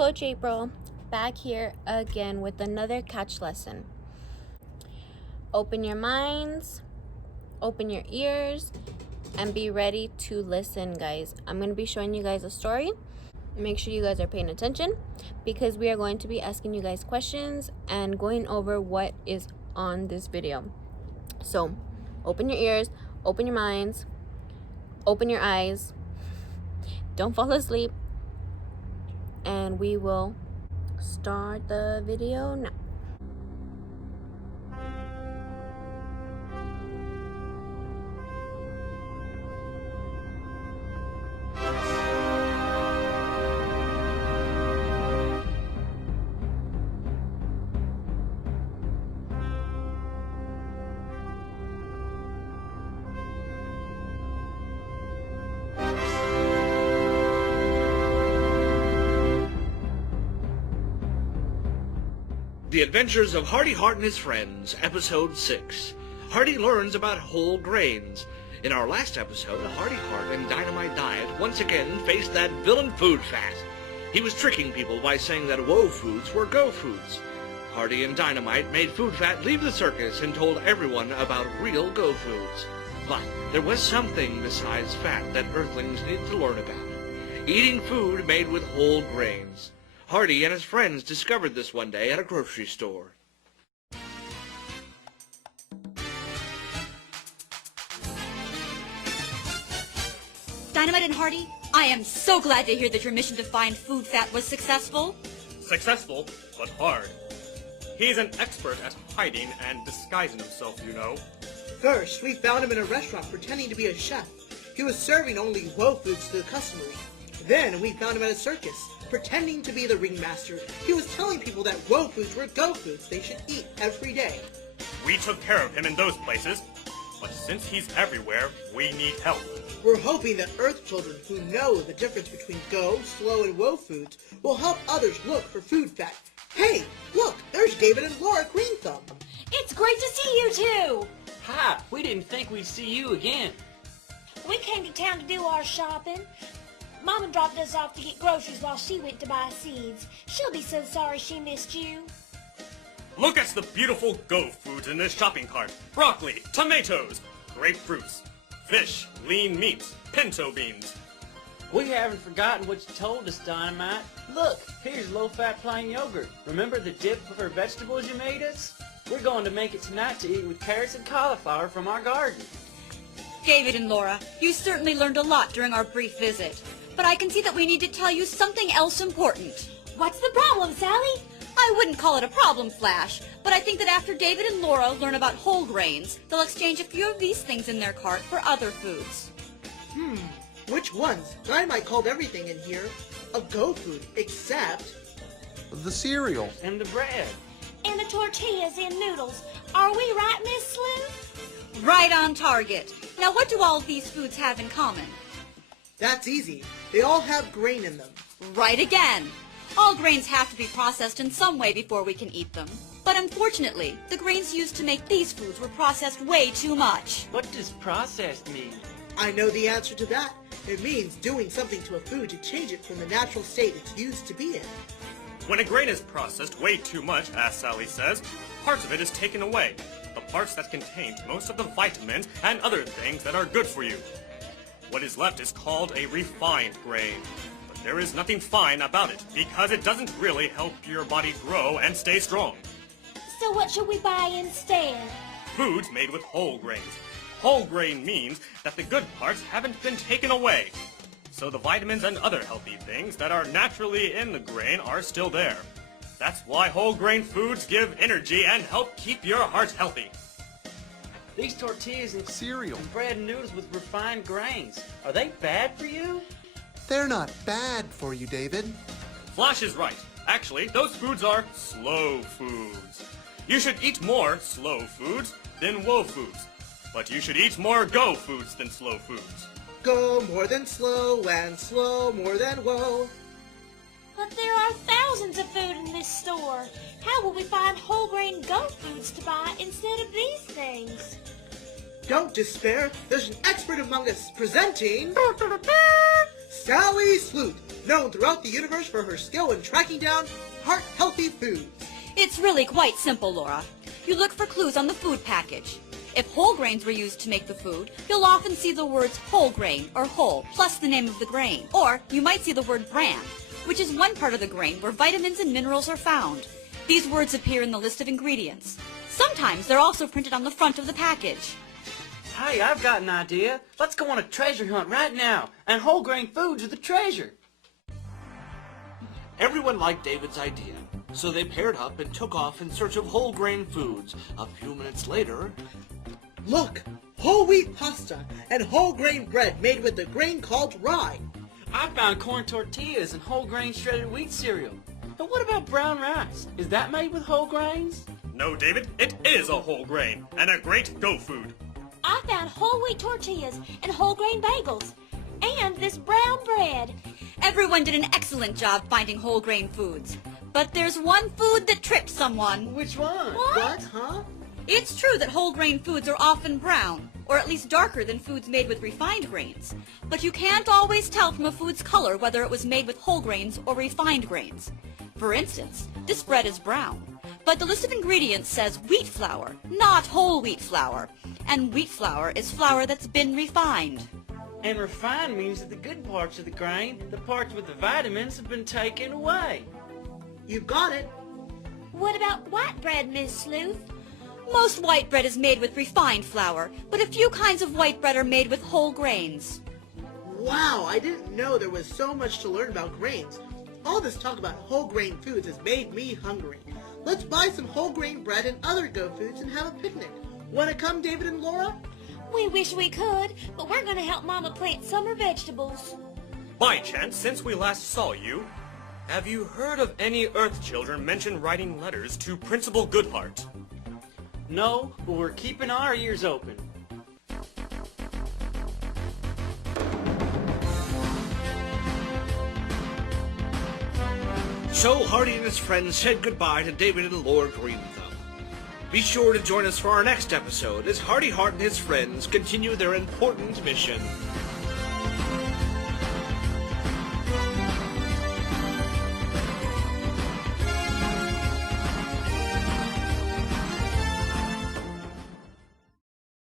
Coach April, back here again with another catch lesson. Open your minds, open your ears, and be ready to listen, guys. I'm going to be showing you guys a story. Make sure you guys are paying attention because we are going to be asking you guys questions and going over what is on this video. So, open your ears, open your minds, open your eyes. Don't fall asleep. And we will start the video now. The Adventures of Hardy Hart and His Friends, Episode 6. Hardy learns about whole grains. In our last episode, Hardy Hart and Dynamite Diet once again faced that villain Food Fat. He was tricking people by saying that woe foods were go foods. Hardy and Dynamite made Food Fat leave the circus and told everyone about real go foods. But there was something besides fat that Earthlings needed to learn about. Eating food made with whole grains. Hardy and his friends discovered this one day at a grocery store. Dynamite and Hardy, I am so glad to hear that your mission to find Food Fat was successful. Successful, but hard. He's an expert at hiding and disguising himself, you know. First, we found him in a restaurant pretending to be a chef. He was serving only woe foods to the customers. Then we found him at a circus, pretending to be the ringmaster. He was telling people that woe foods were go foods they should eat every day. We took care of him in those places, but since he's everywhere, we need help. We're hoping that Earth children who know the difference between go, slow, and woe foods will help others look for Food Fat. Hey, look, there's David and Laura Greenthumb. It's great to see you two! Hi, we didn't think we'd see you again. We came to town to do our shopping. Mama dropped us off to get groceries while she went to buy seeds. She'll be so sorry she missed you. Look at the beautiful go foods in this shopping cart. Broccoli, tomatoes, grapefruits, fish, lean meats, pinto beans. We haven't forgotten what you told us, Dynamite. Look, here's low-fat plain yogurt. Remember the dip for vegetables you made us? We're going to make it tonight to eat with carrots and cauliflower from our garden. David and Laura, you certainly learned a lot during our brief visit. But I can see that we need to tell you something else important. What's the problem, Sally? I wouldn't call it a problem, Flash, but I think that after David and Laura learn about whole grains, they'll exchange a few of these things in their cart for other foods. Which ones? Dynamite called everything in here a go food, except the cereal. And the bread. And the tortillas and noodles. Are we right, Miss Sleuth? Right on target. Now, what do all of these foods have in common? That's easy. They all have grain in them. Right again. All grains have to be processed in some way before we can eat them. But unfortunately, the grains used to make these foods were processed way too much. What does processed mean? I know the answer to that. It means doing something to a food to change it from the natural state it's used to be in. When a grain is processed way too much, as Sally says, parts of it is taken away. The parts that contain most of the vitamins and other things that are good for you. What is left is called a refined grain. But there is nothing fine about it, because it doesn't really help your body grow and stay strong. So what should we buy instead? Foods made with whole grains. Whole grain means that the good parts haven't been taken away. So the vitamins and other healthy things that are naturally in the grain are still there. That's why whole grain foods give energy and help keep your heart healthy. These tortillas and Cereal. and bread and noodles with refined grains, are they bad for you? They're not bad for you, David. Flash is right. Actually, those foods are slow foods. You should eat more slow foods than woe foods. But you should eat more go foods than slow foods. Go more than slow and slow more than woe. But there are thousands of food in this store. How will we find whole grain go foods to buy instead of these things? Don't despair. There's an expert among us presenting Sally Sleuth, known throughout the universe for her skill in tracking down heart-healthy foods. It's really quite simple, Laura. You look for clues on the food package. If whole grains were used to make the food, you'll often see the words whole grain or whole plus the name of the grain. Or you might see the word bran, which is one part of the grain where vitamins and minerals are found. These words appear in the list of ingredients. Sometimes they're also printed on the front of the package. Hey, I've got an idea. Let's go on a treasure hunt right now, and whole grain foods are the treasure. Everyone liked David's idea, so they paired up and took off in search of whole grain foods. A few minutes later... Look, whole wheat pasta and whole grain bread made with the grain called rye. I found corn tortillas and whole grain shredded wheat cereal. But what about brown rice? Is that made with whole grains? No, David, it is a whole grain, and a great go food. I found whole wheat tortillas and whole grain bagels. And this brown bread. Everyone did an excellent job finding whole grain foods. But there's one food that tripped someone. Which one? What, huh? It's true that whole grain foods are often brown, or at least darker than foods made with refined grains. But you can't always tell from a food's color whether it was made with whole grains or refined grains. For instance, this bread is brown, but the list of ingredients says wheat flour, not whole wheat flour. And wheat flour is flour that's been refined. And refined means that the good parts of the grain, the parts with the vitamins, have been taken away. You got it. What about white bread, Miss Sleuth? Most white bread is made with refined flour, but a few kinds of white bread are made with whole grains. Wow, I didn't know there was so much to learn about grains. All this talk about whole grain foods has made me hungry. Let's buy some whole grain bread and other go foods and have a picnic. Wanna come, David and Laura? We wish we could, but we're gonna help Mama plant summer vegetables. By chance, since we last saw you, have you heard of any Earth children mention writing letters to Principal Goodhart? No, but we're keeping our ears open. So Hardy and his friends said goodbye to David and Laura Greenthumb. Be sure to join us for our next episode as Hardy Hart and his friends continue their important mission.